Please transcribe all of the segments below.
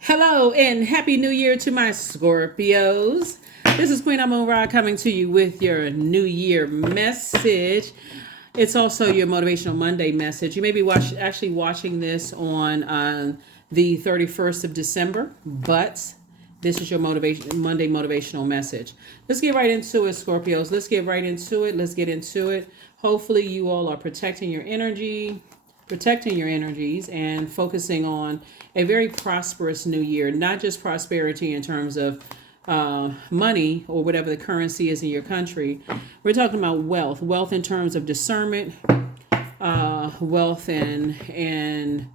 Hello and happy new year to my Scorpios. This is Queen Amun Ra coming to you with your new year message. It's also your motivational Monday message. You may be actually watching this on the 31st of December, but this is your motivation Monday motivational message. Let's get right into it, Scorpios. Let's get right into it. Let's get into it. Hopefully you all are protecting your energies and focusing on a very prosperous new year, not just prosperity in terms of money or whatever the currency is in your country. We're talking about wealth in terms of discernment, wealth and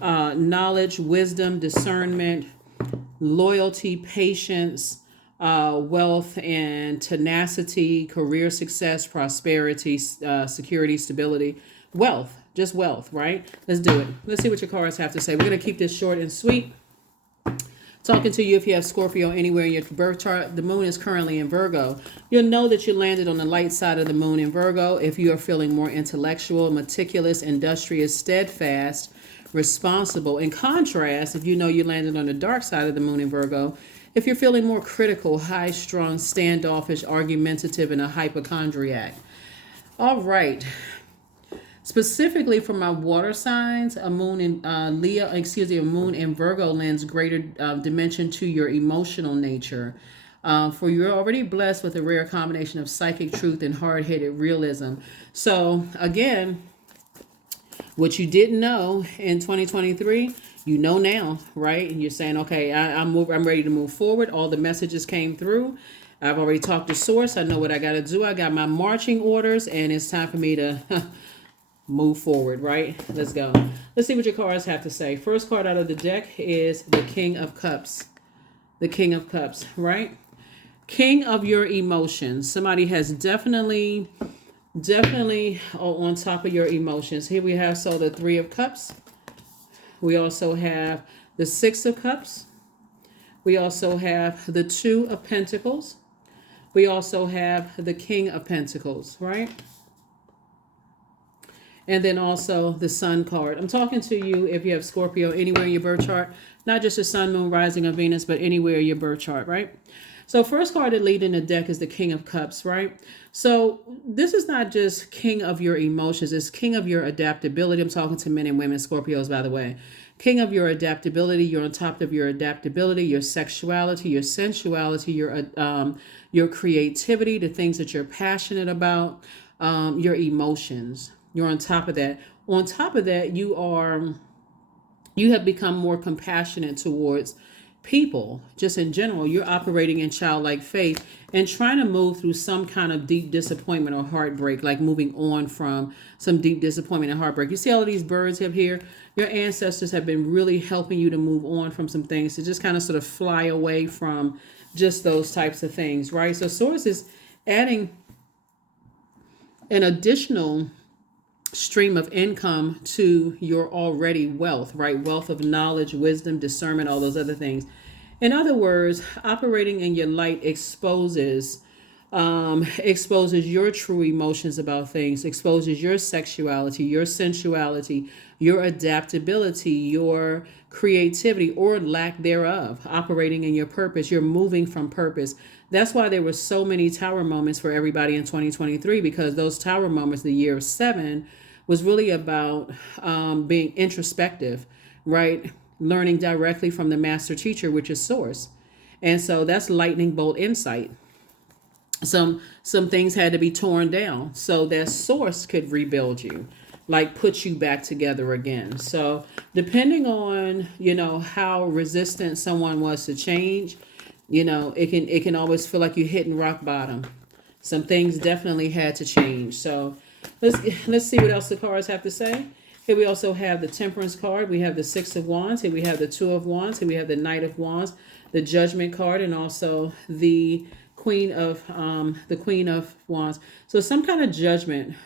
knowledge, wisdom, discernment, loyalty, patience, wealth and tenacity, career success, prosperity, security, stability, wealth, just wealth, right? Let's do it. Let's see what your cards have to say. We're going to keep this short and sweet. Talking to you if you have Scorpio anywhere in your birth chart. The moon is currently in Virgo. You'll know that you landed on the light side of the moon in Virgo if you are feeling more intellectual, meticulous, industrious, steadfast, responsible. In contrast, if you know you landed on the dark side of the moon in Virgo, if you're feeling more critical, high strung, standoffish, argumentative, and a hypochondriac. All right. Specifically for my water signs, a moon in a moon in Virgo lends greater dimension to your emotional nature. For you're already blessed with a rare combination of psychic truth and hard-headed realism. So again, what you didn't know in 2023, you know now, right? And you're saying, okay, I'm ready to move forward. All the messages came through. I've already talked to source. I know what I got to do. I got my marching orders, and it's time for me to move forward, right? Let's go. Let's see what your cards have to say. First card out of the deck is the King of Cups. The King of Cups, right? King of your emotions. Somebody has definitely on top of your emotions. Here we have the Three of Cups. We also have the Six of Cups. We also have the Two of Pentacles. We also have the King of Pentacles, right? And then also the Sun card. I'm talking to you if you have Scorpio anywhere in your birth chart, not just the Sun, Moon, Rising, or Venus, but anywhere in your birth chart, right? So first card that lead in the deck is the King of Cups, right? So this is not just king of your emotions, it's king of your adaptability. I'm talking to men and women, Scorpios, by the way. King of your adaptability. You're on top of your adaptability, your sexuality, your sensuality, your creativity, the things that you're passionate about, your emotions. You're on top of that. On top of that, you have become more compassionate towards people, just in general. You're operating in childlike faith and trying to move through some kind of deep disappointment or heartbreak, like moving on from some deep disappointment and heartbreak. You see all of these birds up here? Your ancestors have been really helping you to move on from some things, to just kind of sort of fly away from just those types of things, right? So Source is adding an additional stream of income to your already wealth, right? Wealth of knowledge, wisdom, discernment, all those other things. In other words, operating in your light exposes your true emotions about things, exposes your sexuality, your sensuality, your adaptability, your creativity or lack thereof, operating in your purpose. You're moving from purpose. That's why there were so many tower moments for everybody in 2023, because those tower moments, the year of 7, was really about being introspective, right? Learning directly from the master teacher, which is Source. And so that's lightning bolt insight. Some things had to be torn down so that Source could rebuild you, like put you back together again. So depending on, how resistant someone was to change, it can always feel like you're hitting rock bottom. Some things definitely had to change. So let's see what else the cards have to say. Here we also have the Temperance card. We have the Six of Wands. Here we have the Two of Wands. Here we have the Knight of Wands, the Judgment card, and also the Queen of Wands. So some kind of judgment.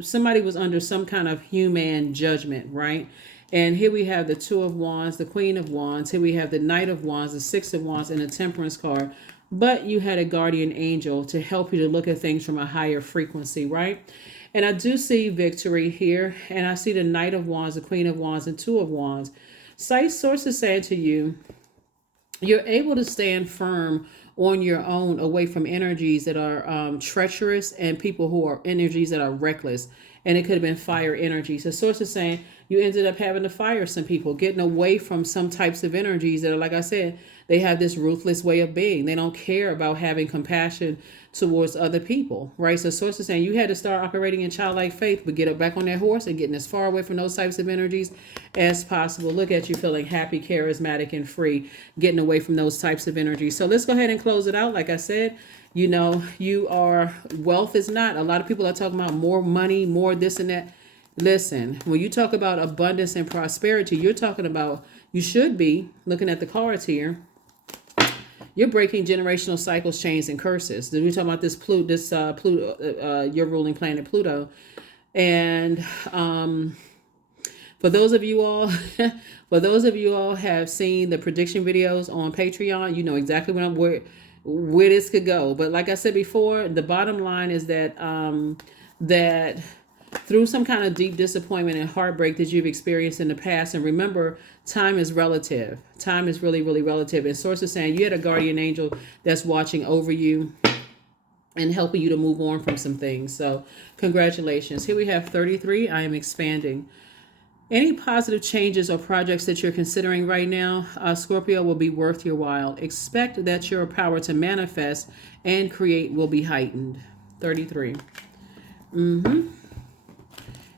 Somebody was under some kind of human judgment, right? And here we have the Two of Wands, the Queen of Wands. Here we have the Knight of Wands, the Six of Wands, and the Temperance card. But you had a guardian angel to help you to look at things from a higher frequency, right? And I do see victory here. And I see the Knight of Wands, the Queen of Wands, and Two of Wands. Site source is saying to you, you're able to stand firm on your own away from energies that are treacherous and people who are energies that are reckless. And it could have been fire energy. So source is saying you ended up having to fire some people, getting away from some types of energies that are, like I said, they have this ruthless way of being. They don't care about having compassion towards other people, right? So source is saying you had to start operating in childlike faith, but get up back on that horse and getting as far away from those types of energies as possible. Look at you feeling happy, charismatic, and free, getting away from those types of energies. So let's go ahead and close it out. Like I said, you know, wealth is not, a lot of people are talking about more money, more this and that. Listen, when you talk about abundance and prosperity, you're talking about, you should be looking at the cards here. You're breaking generational cycles, chains, and curses. We're talking about this Pluto, your ruling planet Pluto. And for those of you all, have seen the prediction videos on Patreon, you know exactly where this could go. But like I said before, the bottom line is that that through some kind of deep disappointment and heartbreak that you've experienced in the past, and remember, time is relative. Time is really, really relative. And source is saying you had a guardian angel that's watching over you and helping you to move on from some things. So congratulations. Here we have 33. I am expanding. Any positive changes or projects that you're considering right now, Scorpio, will be worth your while. Expect that your power to manifest and create will be heightened. 33.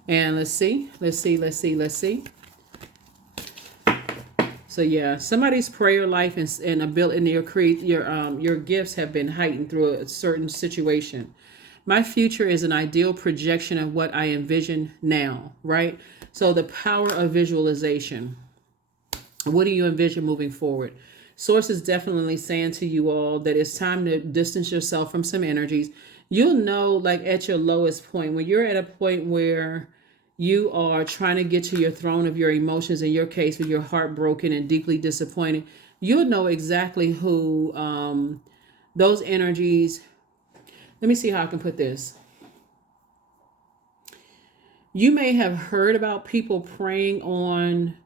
And let's see. So yeah, somebody's prayer life and ability and your gifts have been heightened through a certain situation. My future is an ideal projection of what I envision now, right? So the power of visualization. What do you envision moving forward? Source is definitely saying to you all that it's time to distance yourself from some energies. You'll know, like at your lowest point, when you're at a point where you are trying to get to your throne of your emotions, in your case, with your heart broken and deeply disappointed, you'll know exactly who those energies. Let me see how I can put this. You may have heard about people preying on,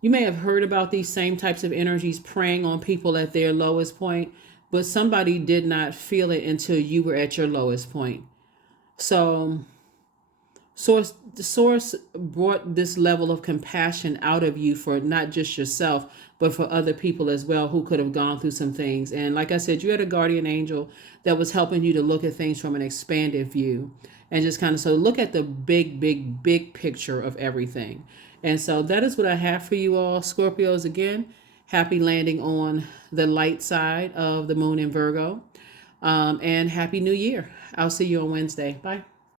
you may have heard about these same types of energies preying on people at their lowest point, but somebody did not feel it until you were at your lowest point. So the source brought this level of compassion out of you for not just yourself, but for other people as well who could have gone through some things. And like I said, you had a guardian angel that was helping you to look at things from an expanded view and just kind of so look at the big picture of everything. And so that is what I have for you all, Scorpios. Again, happy landing on the light side of the moon in Virgo, and happy new year. I'll see you on Wednesday. Bye.